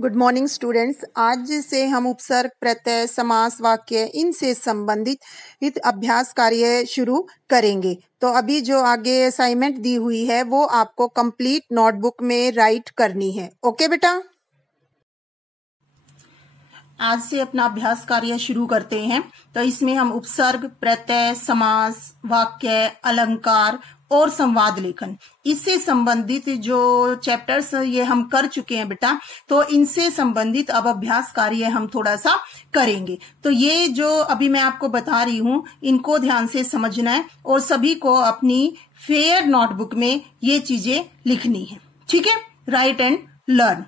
Good morning students. आज से हम उपसर्ग, प्रत्यय, समास, वाक्य इनसे संबंधित अभ्यास कार्य शुरू करेंगे। तो अभी जो आगे असाइनमेंट दी हुई है वो आपको कंप्लीट नोटबुक में राइट करनी है। ओके बेटा, आज से अपना अभ्यास कार्य शुरू करते हैं। तो इसमें हम उपसर्ग, प्रत्यय, समास, वाक्य, अलंकार और संवाद लेखन इससे संबंधित जो चैप्टर्स ये हम कर चुके हैं बेटा, तो इनसे संबंधित अब अभ्यास कार्य हम थोड़ा सा करेंगे। तो ये जो अभी मैं आपको बता रही हूँ इनको ध्यान से समझना है और सभी को अपनी फेयर नोटबुक में ये चीजें लिखनी है। ठीक है, राइट एंड लर्न।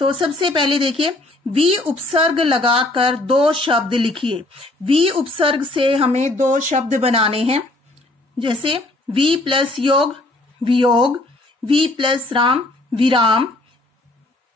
तो सबसे पहले देखिए, वी उपसर्ग लगाकर दो शब्द लिखिए। वी उपसर्ग से हमें दो शब्द बनाने हैं, जैसे वी प्लस योग वियोग, वी प्लस राम विराम।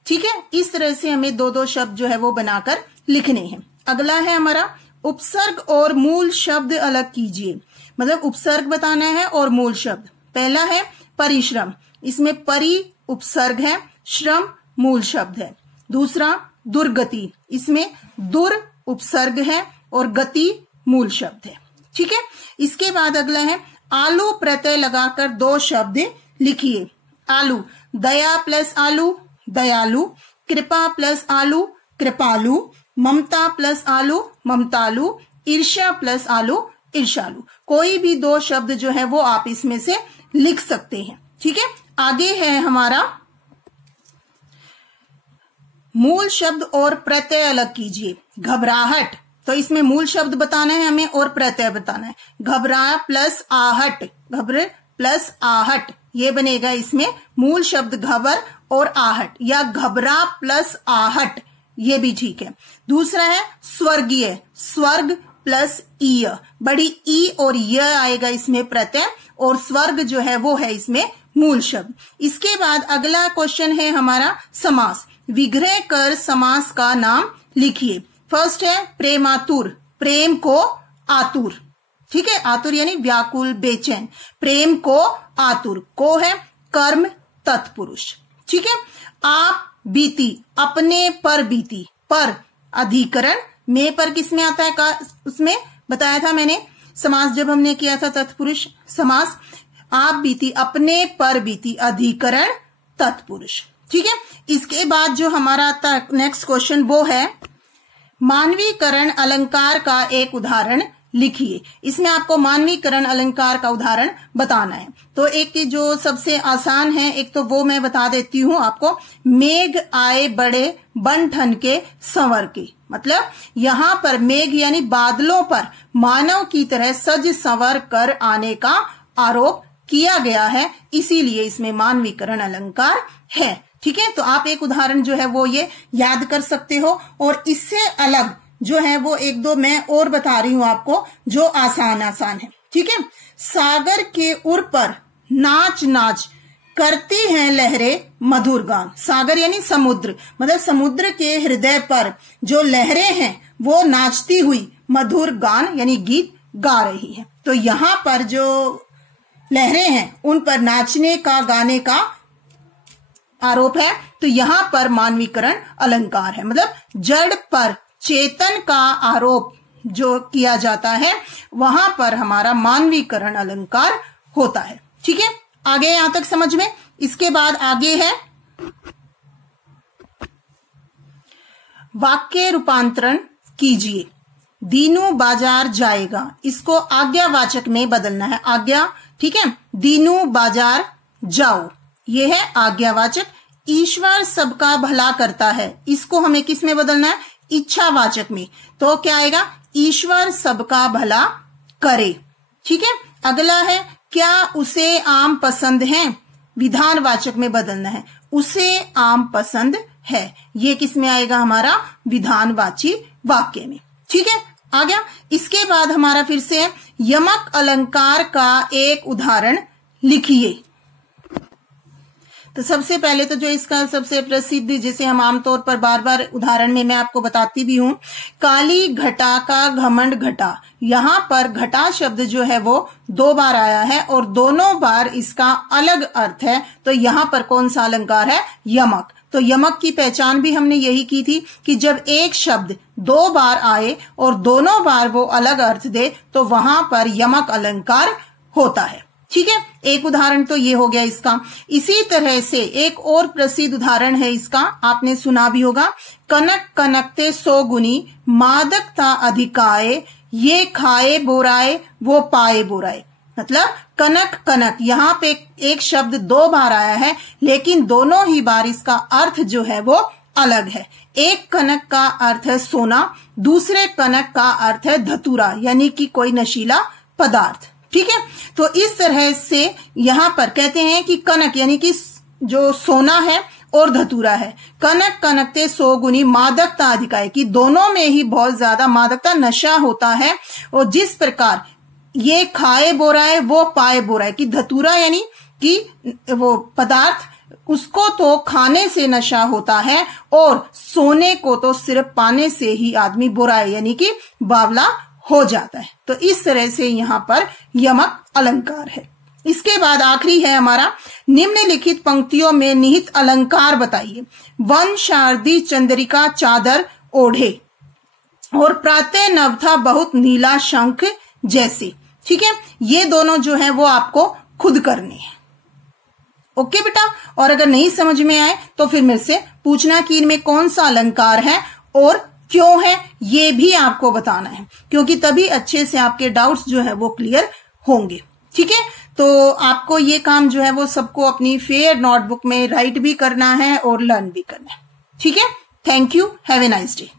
ठीक है, इस तरह से हमें दो दो शब्द जो है वो बनाकर लिखने हैं। अगला है हमारा उपसर्ग और मूल शब्द अलग कीजिए। मतलब उपसर्ग बताना है और मूल शब्द। पहला है परिश्रम, इसमें परि उपसर्ग है, श्रम मूल शब्द है। दूसरा दुर्गति, इसमें दुर उपसर्ग है और गति मूल शब्द है। ठीक है, इसके बाद अगला है आलू प्रत्यय लगाकर दो शब्द लिखिए। आलू, दया प्लस आलू दयालु, कृपा प्लस आलू कृपालु, ममता प्लस आलू ममतालु, ईर्ष्या प्लस आलू ईर्ष्यालु। कोई भी दो शब्द जो है वो आप इसमें से लिख सकते हैं। ठीक है, आगे है हमारा मूल शब्द और प्रत्यय अलग कीजिए। घबराहट, तो इसमें मूल शब्द बताना है हमें और प्रत्यय बताना है। घबरा प्लस आहट, घबर प्लस आहट, ये बनेगा इसमें मूल शब्द घबर और आहट, या घबरा प्लस आहट, ये भी ठीक है। दूसरा है स्वर्गीय, स्वर्ग प्लस ईय, बड़ी ई और य आएगा इसमें प्रत्यय, और स्वर्ग जो है वो है इसमें मूल शब्द। इसके बाद अगला क्वेश्चन है हमारा समास। विग्रह कर समास का नाम लिखिए। फर्स्ट है प्रेमातुर, प्रेम को आतुर। ठीक है, आतुर यानी व्याकुल बेचैन, प्रेम को आतुर। को है कर्म तत्पुरुष। ठीक है, आप बीती, अपने पर बीती, पर अधिकरण, में पर किसमें आता है का उसमें बताया था मैंने समास जब हमने किया था तत्पुरुष समास। आप बीती, अपने पर बीती, अधिकरण तत्पुरुष। ठीक है, इसके बाद जो हमारा नेक्स्ट क्वेश्चन वो है मानवीकरण अलंकार का एक उदाहरण लिखिए। इसमें आपको मानवीकरण अलंकार का उदाहरण बताना है। तो एक जो सबसे आसान है, एक तो वो मैं बता देती हूं आपको। मेघ आए बड़े बन ठन के संवर के, मतलब यहां पर मेघ यानी बादलों पर मानव की तरह सज संवर कर आने का आरोप किया गया है, इसीलिए इसमें मानवीकरण अलंकार है। ठीक है, तो आप एक उदाहरण जो है वो ये याद कर सकते हो, और इससे अलग जो है वो एक दो मैं और बता रही हूं आपको जो आसान है। ठीक है, सागर के उर पर नाच नाच करती हैं लहरें मधुर गान। सागर यानी समुद्र, मतलब समुद्र के हृदय पर जो लहरें हैं वो नाचती हुई मधुर गान यानी गीत गा रही है। तो यहां पर जो लहरें हैं उन पर नाचने का, गाने का आरोप है, तो यहां पर मानवीकरण अलंकार है। मतलब जड़ पर चेतन का आरोप जो किया जाता है वहां पर हमारा मानवीकरण अलंकार होता है। ठीक है, आगे यहां तक समझ में। इसके बाद आगे है वाक्य रूपांतरण कीजिए। दीनू बाजार जाएगा, इसको आज्ञावाचक में बदलना है। आज्ञा, ठीक है, दीनू बाजार जाओ, ये है आज्ञावाचक। ईश्वर सबका भला करता है, इसको हमें किस में बदलना है? इच्छावाचक में। तो क्या आएगा? ईश्वर सबका भला करे। ठीक है, अगला है क्या उसे आम पसंद है, विधानवाचक में बदलना है। उसे आम पसंद है, ये किस में आएगा? हमारा विधानवाची वाक्य में। ठीक है, आ गया। इसके बाद हमारा फिर से यमक अलंकार का एक उदाहरण लिखिए। तो सबसे पहले तो जो इसका सबसे प्रसिद्ध, जिसे हम आमतौर पर बार बार उदाहरण में मैं आपको बताती भी हूं, काली घटा का घमंड घटा। यहां पर घटा शब्द जो है वो दो बार आया है और दोनों बार इसका अलग अर्थ है। तो यहां पर कौन सा अलंकार है? यमक। तो यमक की पहचान भी हमने यही की थी कि जब एक शब्द 2 बार आए और दोनों बार वो अलग अर्थ दे तो वहां पर यमक अलंकार होता है। ठीक है, एक उदाहरण तो ये हो गया इसका। इसी तरह से एक और प्रसिद्ध उदाहरण है इसका, आपने सुना भी होगा, कनक कनकते 100 गुनी मादकता अधिकाए, ये खाए बोराए वो पाए बोराए। मतलब कनक कनक, यहां पे एक शब्द 2 बार आया है लेकिन दोनों ही बार इसका अर्थ जो है वो अलग है। एक कनक का अर्थ है सोना, दूसरे कनक का अर्थ है धतूरा यानी कि कोई नशीला पदार्थ। ठीक है, तो इस तरह से यहां पर कहते हैं कि कनक यानी कि जो सोना है और धतूरा है, कनक कनकते 100 गुनी मादकता अधिकाए, कि दोनों में ही बहुत ज्यादा मादकता नशा होता है। और जिस प्रकार ये खाए बोराए वो पाए बोराए, कि धतूरा यानी कि वो पदार्थ उसको तो खाने से नशा होता है और सोने को तो सिर्फ पाने से ही आदमी बोराए यानी कि बावला हो जाता है। तो इस तरह से यहां पर यमक अलंकार है। इसके बाद आखिरी है हमारा, निम्नलिखित पंक्तियों में निहित अलंकार बताइए। वन शारदी चंद्रिका चादर ओढ़े और प्रातः नभ था बहुत नीला शंख जैसे। ठीक है, ये दोनों जो है वो आपको खुद करने हैं। ओके बेटा, और अगर नहीं समझ में आए तो फिर मेरे से पूछना कि इनमें कौन सा अलंकार है और क्यों है, ये भी आपको बताना है, क्योंकि तभी अच्छे से आपके डाउट्स जो है वो क्लियर होंगे। ठीक है, तो आपको ये काम जो है वो सबको अपनी फेयर नोटबुक में राइट भी करना है और लर्न भी करना है। ठीक है, thank you, have a nice day.